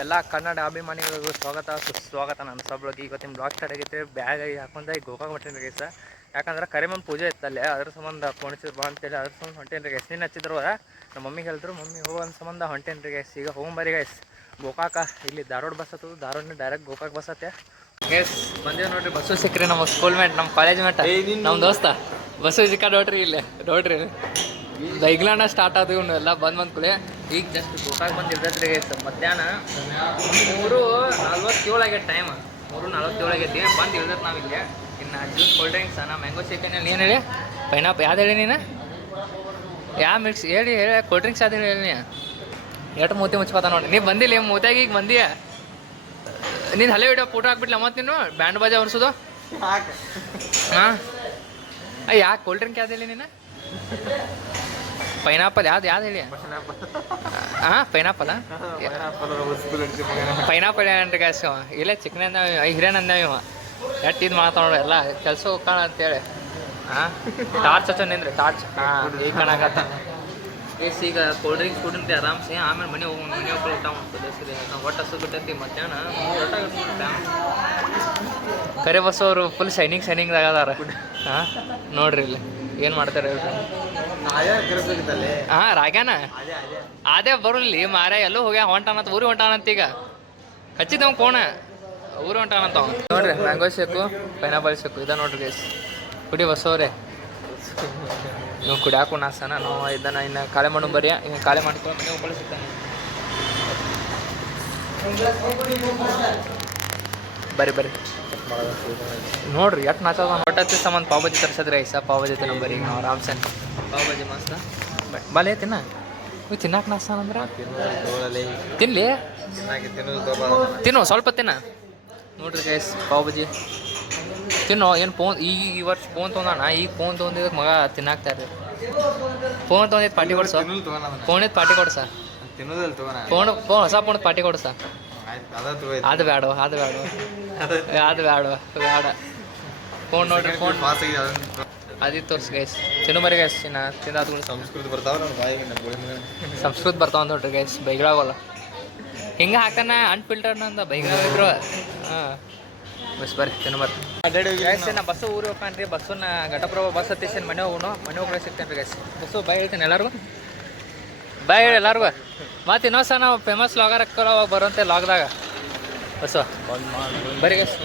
ಎಲ್ಲ ಕನ್ನಡ ಅಭಿಮಾನಿಗಳಿಗೂ ಸ್ವಾಗತ ಸುಸ್ವಾಗತ. ನನ್ನ ಸಬ್ಳಗೆ ಇವತ್ತಿನ ಬ್ಲಾಗ್ ಸ್ಟಾರ್ಟ್ ಆಗೈತೆ. ಬ್ಯಾಗ್ ಹಾಕೊಂಡ ಈಗ ಗೋಕಾಕ್ ಹೊಂಟೇನಿ ರೀ ಗೈಸ. ಯಾಕಂದ್ರೆ ಕರಿಮನ್ ಪೂಜೆ ಇತ್ತಲ್ಲೇ, ಅದ್ರ ಸಂಬಂಧ ಪೋಣಿಸಿದ್ರು ಬಾ ಅಂತೇಳಿ ಅದ್ರ ಸಂಬಂಧ ಹೊಂಟೇನಿ ರೀ ಗೈಸ್. ನಿನ್ನ ಹಚ್ಚಿದ್ರು ನಮ್ಮ ಮಮ್ಮಿಗೆ ಹೇಳಿದ್ರು, ಮಮ್ಮಿ ಹೋಗೋನ್ ಸಂಬಂಧ ಹೊಂಟೇನಿ ರೀ ಗೈಸ್. ಈಗ ಹೋಗೊಂಬರಿ ಗೈಸ್ ಗೋಕಾಕ. ಇಲ್ಲಿ ಧಾರವಾಡ ಬಸ್ ಹತ್ತದು, ಧಾರವಾಡ ಡೈರೆಕ್ಟ್ ಗೋಕಾಕ್ ಬಸ್ ಹತ್ತೆ ಗೈಸ್. ಬಂದೇವು ನೋಡ್ರಿ, ಬಸ್ಸು ಸಿಕ್ಕ್ರಿ. ನಮ್ಮ ಸ್ಕೂಲ್ ಮೇಟ್, ನಮ್ಮ ಕಾಲೇಜ್ ಮೇಟ್, ನಮ್ಮ ದೋಸ್ತ ಬಸ್ಸು ಸಿಕ್ಕ ನೋಡ್ರಿ. ಇಲ್ಲೇ ನೋಡ್ರಿ ಬೈಗ್ಲಾನ ಸ್ಟಾರ್ಟ್ ಆದವು ಇವ್ನು ಎಲ್ಲ ಬಂದು ಕೂಲೆ. ಈಗ ಜಸ್ಟ್ ಗೋಕಾಕ್ ಬಂದು ಇರ್ತೈತ್ರಿ ಗೈಸ್. ಮಧ್ಯಾಹ್ನ 3:47 ಆಗೈತೆ ಟೈಮ್. 3:47 ಆಗೈತಿ. ಬಂದು ಇಳ್ದೈತೆ ನಾವಿಲ್ಲಿ. ಇನ್ನು ಜ್ಯೂಸ್, ಕೋಲ್ಡ್ ಡ್ರಿಂಕ್ಸ್, ನಾ ಮ್ಯಾಂಗೋ ಶೇಕ್ ಏನೇಳಿ ನೀನು ಹೇಳಿ. ಪೈನಾಪ್ ಯಾವ್ದು ಹೇಳಿ ನೀನು? ಯಾವ ಮಿಕ್ಸ್ ಹೇಳಿ ಕೋಲ್ಡ್ ಡ್ರಿಂಕ್ಸ್ ಯಾವ್ದು ಹೇಳಿ ನೀ? ಎಷ್ಟು ಮೂತಿ ಮುಚ್ಕೋತ ನೋಡಿ. ನೀವು ಬಂದಿಲ್ಲ ಮೂತ್ಯಾಗ ಈಗ ಬಂದೀಯ. ನೀನು ಹಳೆ ವಿಡಿಯೋ ಫೋಟೋ ಹಾಕ್ಬಿಟ್ಲ ಮತ್ತೆ ನೀನು ಬ್ಯಾಂಡ್ ಬಾಜಾ ಹೊರ್ಸೋದು. ಹಾಂ ಯಾಕೆ ಕೋಲ್ಡ್ ಡ್ರಿಂಕ್ ಯಾವ್ದು ಹೇಳಿ ನೀನು? ಪೈನಾಪಲ್ ಯಾವ್ದು ಹೇಳಿ? ಹಾಂ ಪೈನಾಪಲ್ಲ. ಪೈನಾಪಲ್ ಏನ್ರಿ ಗ್ಯಾಸ್? ಇಲ್ಲೇ ಚಿಕನ್ ಅಂದ ಹಿರಿಯನ್ ಅಂದೇವ ಇವ. ಎಷ್ಟು ಇದು ಮಾತಾಡೋಣ ಎಲ್ಲ ಕೆಲಸ ಹೋಗ್ತಾಳ ಅಂತೇಳಿ. ಹಾಂ ಟಾರ್ಚ್ ಹಚ್ಚೋ ನಿಂದ್ರಿ, ಟಾರ್ಚ್. ಹಾಂ ಈಗ ಕಾಣಕತ್ತ ಈಗ ಕೋಲ್ಡ್ ಡ್ರಿಂಕ್ಸ್ ಕುಡಿದ್ರಿ ಆರಾಮ್ಸೆ. ಆಮೇಲೆ ಮನೆ ಹೋಗ್ಕೊಂಡು ಊಟ ಮಾಡ್ತದೆ ಸರಿ. ನಾವು ಒಟ್ಟು ಹಸು ಬಿಟ್ಟೈತಿ ಮಧ್ಯಾಹ್ನ. ಕರೆ ಬಸ್ ಅವರು ಫುಲ್ ಶೈನಿಂಗ್ ಆಗದಾರ. ಹಾಂ ನೋಡ್ರಿ ಇಲ್ಲಿ ಏನು ಮಾಡ್ತಾರೆ ಹಾಂ ರಾಗ್ಯಾನ ಅದೇ ಬರಲಿ ಮಾರ. ಎಲ್ಲೂ ಹೋಗ್ಯಾ ಹೊಂಟಾನಂತ, ಊರಿಗೆ ಹೊಂಟಾನಂತ. ಈಗ ಹಚ್ಚಿದ್ದವ್ ಕೋಣ ಊರು ಹೊಂಟಾನಂತ ನೋಡ್ರಿ. ಮ್ಯಾಂಗೋ ಶೇಕು, ಪೈನಾಪಲ್ ಶೇಕು ಇದ ನೋಡ್ರಿ ಗೈಸ್. ಕುಡಿ ಬಸ್ಸವ್ರೆ. ನೀವು ಕುಡಿಯಾಕು ನಾಸನ ನಾವು ಇದನ್ನ ಇನ್ನು ಖಾಲಿ ಮಾಡೋ ಬರೀ. ಇನ್ನು ಖಾಲಿ ಮಾಡ್ಕೊಂಡು ಮನೆ ಒಬ್ಬಳು ಸಿಗ್ತಾನೆ. ಬರ್ರಿ ನೋಡ್ರಿ ಎಷ್ಟು ನಾಚದ. ಹೊಟ್ಟೆ ಸಂಬಂಧ ಪಾವ್ ಭಾಜಿ ತರ್ಸದ್ರಿ ಐಸ. ಪಾವ್ ಭಾಜಿ ತಿನ್ನಂಬರಿ ಈಗ ನಾವು ಆರಾಮ್ಸೆ. ಪಾವ್ ಭಾಜಿ ಮಸ್ತ್ ಬಲೆ ತಿನ್ನ. ನೀವು ತಿನ್ನಕ್ಕೆ ನಾಸ್ತಾನಂದ್ರೆ ತಿನ್ಲಿ, ತಿನ್ನು ಸ್ವಲ್ಪ ತಿನ್ನ. ನೋಡ್ರಿ ಗೈಸ್ ಪಾವ್ ಭಾಜಿ ತಿನ್ನೋ. ಏನು ಫೋನ್ ಈ ವರ್ಷ ಫೋನ್ ತೊಗೊಂಡಾನ. ಈಗ ಫೋನ್ ತೊಗೊಂಡಿದ್ದಕ್ಕೆ ಮಗ ತಿನ್ನಾಕ್ತಾರೆ. ಫೋನ್ ತೊಗೊಂಡಿದ್ದು ಪಾರ್ಟಿ ಕೊಡ್ಸ. ಫೋನ್ ಇದ್ದು ಪಾರ್ಟಿ ಕೊಡ್ಸ. ಫೋನ್ ಹೊಸ ಫೋನ್ ಪಾರ್ಟಿ ಕೊಡ್ಸ. ಅದು ಬೇಡ ಫೋನ್ ನೋಡ್ರಿ. ಫೋನ್ ಅದಿತ್ತು ತೋರ್ಸಿ ಗೈಸ್. ತಿನ್ನು ಬರೀ ಗೈಸ್. ಇನ್ನು ತಿಂದಾದ ಸಂಸ್ಕೃತ ಬರ್ತಾವ ನೋಡ್ರಿ ಗೈಸ್. ಬೈಗಳಾಗಲ್ಲ ಹಿಂಗೆ ಹಾಕನ ಅನ್ಫಿಲ್ಟರ್ನ ಅಂತ ಬೈಗಳಾಗಿದ್ರು. ಹಾಂ ಬಸ್ ಬರ್ರಿ ತಿನ್ನು ಬರ್ರಿ ಗೈಸ್. ನಾ ಬಸ್ಸು ಊರಿಗೆ ಹೋಗ್ತಾನೆ ರೀ. ಬಸ್ಸನ್ನ ಘಟಪ್ರಭಾ ಬಸ್ ಹತ್ತಿಸಿ ಮನೆ ಹೋಗೋಣ ಸಿಗ್ತೇನೆ ರೀ ಗೈಸ್. ಬಸ್ಸು ಬಾಯ್ ಹೇಳ್ತೇನೆ ಎಲ್ಲರಿಗೂ. ಬಾಯ್ ಹೇಳಿ ಎಲ್ಲರಿಗೂ. ಮತ್ತು ಇನ್ನೊಂದು ಸಹ ನಾವು ಫೇಮಸ್ ಲಾಗರ್ ಹಾಕೋಲ್ಲ ಅವಾಗ ಬರೋಂತೆ ಲಾಗ್ದಾಗ ಬಸ್ಸು ಬರೀ ಗೈಸ್.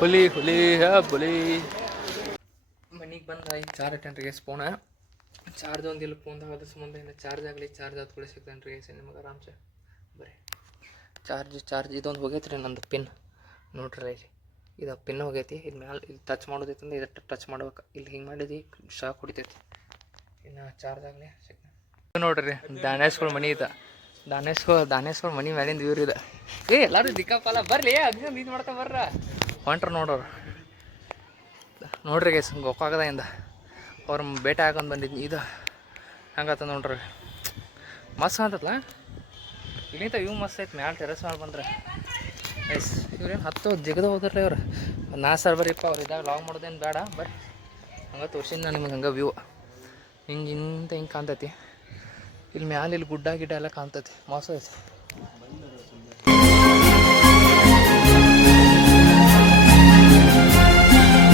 ಹುಲಿ ಮನೆಗೆ ಬಂದ ಈಗ ಚಾರ್ಜ್ ಇಟ್ಟೇನೆ ರೀ ಗೈಸ್. ಫೋನ ಚಾರ್ಜ್ ಒಂದಿಲ್ಲ ಫೋನ್ ಅದ್ರ ಸಂಬಂಧ ಇನ್ನು ಚಾರ್ಜ್ ಆಗಲಿ. ಚಾರ್ಜ್ ಆದ ಕೂಡ ಸಿಗ್ತಾನೆ ರೀ ಗೈಸ್ ನಿಮಗೆ ಆರಾಮ್ಸೆ. ಬರೀ ಚಾರ್ಜ್ ಇದೊಂದು ಹೋಗೈತೆ ರೀ ನಂದು ಪಿನ್. ನೋಡ್ರಿ ಇದು ಪಿನ್ ಹೋಗೈತಿ. ಇದು ಮ್ಯಾಲೆ ಇಲ್ಲಿ ಟಚ್ ಮಾಡೋದೈತೆ ಅಂದ್ರೆ ಇದು ಟಚ್ ಮಾಡ್ಬೇಕು. ಇಲ್ಲಿ ಹಿಂಗೆ ಮಾಡಿದ್ದು ಶಾಕ್ ಹೊಡಿತೈತಿ. ಇನ್ನು ಚಾರ್ಜ್ ಆಗಲಿ ಸಿಗ್ತಾನೆ ನೋಡ್ರಿ. ದಾನೇಶ್ವರ ಮನೆ ಇದೆ. ದಾನೇಶ್ವರ ಮನೆ ಮ್ಯಾಲಿಂದ ಇವ್ರು ಇದೆ. ಎಲ್ಲರೂ ದಿಕ್ಕಾಪಲ್ಲ ಬರ್ಲಿ ಅದನ್ನ ಇದು ಮಾಡ್ತಾ ಬರ್ರ ಹೊಂಟ್ರ ನೋಡೋರು. ನೋಡ್ರಿ ಗೈಸ್ ಗೋಕಾಕದಿಂದ ಅವ್ರ ಬೇಟೆ ಹಾಕೊಂಡು ಬಂದಿದ್ದು. ಇದು ಹಂಗತ್ತ ನೋಡ್ರಿ ಮಸ್ತ್ ಅಂತಲ್ಲ. ಇಲ್ಲಿಂದ ಇವು ಮಸ್ತ್ ಐತೆ. ಮ್ಯಾಲೆ ಟೆರೆಸ್ ಮೇಲೆ ಬಂದ್ರೆ ಎಸ್ ಇವ್ರೇನು ಜಿಗದ ಹೋದ್ರಲ್ಲ ಇವ್ರು. ಸರ್ ಬರೀಪ್ಪ ಅವ್ರು ಇದಾಗ ಲಾಗ್ ಮಾಡೋದೇನು ಬೇಡ. ಬರ್ರಿ ಹಂಗೆ ತೋರ್ಸಿನ ನಿಮ್ಗೆ ಹಂಗೆ ವ್ಯೂ ಹಿಂಗೆ ಕಾಣ್ತೈತಿ. ಇಲ್ಲಿ ಮ್ಯಾಲೆ ಇಲ್ಲಿ ಗುಡ್ಡ ಗಿಡ್ಡ ಎಲ್ಲ ಕಾಣ್ತೈತಿ. ಮಸ್ತ್ ಐತಿ.